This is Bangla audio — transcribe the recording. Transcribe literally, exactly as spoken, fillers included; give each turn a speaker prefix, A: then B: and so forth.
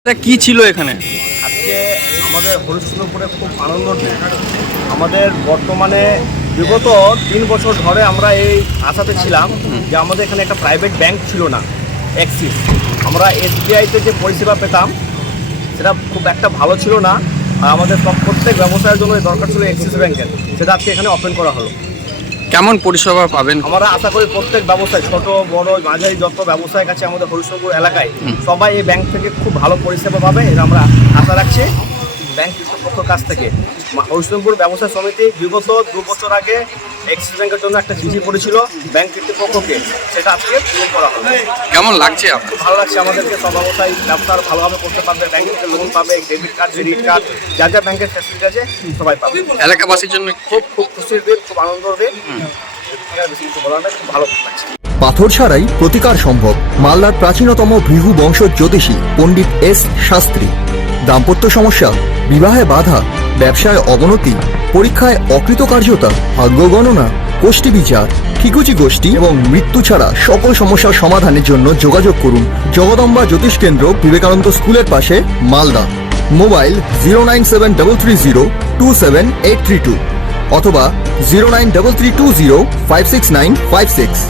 A: কি ছিল এখানে?
B: আজকে আমাদের হরিশ্চন্দ্রপুরে খুব আনন্দ দিন। আমাদের বর্তমানে বিগত তিন বছর ধরে আমরা এই আশাতে ছিলাম যে আমাদের এখানে একটা প্রাইভেট ব্যাংক ছিল না, অ্যাক্সিস। আমরা এসবিআইতে যে পরিষেবা পেতাম সেটা খুব একটা ভালো ছিল না, আর আমাদের সব প্রত্যেক ব্যবসায়ের জন্য দরকার ছিল অ্যাক্সিস ব্যাংকের, সেটা আজকে এখানে ওপেন করা হলো।
A: কেমন পরিষেবা পাবেন?
B: আমরা আশা করি প্রত্যেক ব্যবসায়, ছোট বড় মাঝারি যত ব্যবসায়ের কাছে আমাদের হরিশ্চন্দ্রপুর এলাকায় সবাই এই ব্যাংক থেকে খুব ভালো পরিষেবা পাবে, এটা আমরা আশা রাখছি ব্যাংক কর্তৃপক্ষের কাছ থেকে। হরিশ্চন্দ্রপুর ব্যবসা সমিতি বিগত দু বছর আগে এক্সিস ব্যাংকের জন্য একটা চিঠি পড়েছিল ব্যাংক কর্তৃপক্ষকে, সেটা আজকে পূরণ করা হলো।
A: কেমন লাগছে আপনার?
B: খুব ভালো লাগছে আমাদেরকে, সব ব্যবসায়ী ব্যবসা ভালোভাবে করতে পারবে, ব্যাংক থেকে লোন পাবে, ডেবিট কার্ড ক্রেডিট কার্ড যা যা ব্যাংকের ফ্যাসিলিটি আছে সবাই পাবে।
A: এলাকাবাসীর জন্য
B: খুব খুব খুশির দিন, খুব আনন্দের দিন, বেশি কিছু বলার নেই, খুব ভালো লাগছে।
C: পাথর ছাড়াই প্রতিকার সম্ভব। মালদার প্রাচীনতম ভৃগু বংশ জ্যোতিষী পণ্ডিত এস শাস্ত্রী। দাম্পত্য সমস্যা, বিবাহে বাধা, ব্যবসায় অবনতি, পরীক্ষায় অকৃতকার্যতা, ভাগ্য গণনা, গোষ্ঠী বিচার, ঠিকুচি গোষ্ঠী এবং মৃত্যু ছাড়া সকল সমস্যার সমাধানের জন্য যোগাযোগ করুন জগদম্বা জ্যোতিষ কেন্দ্র, বিবেকানন্দ স্কুলের পাশে, Malda. Mobile zero nine seven double three zero two seven eight three two অথবা zero nine double three two zero five six nine five six.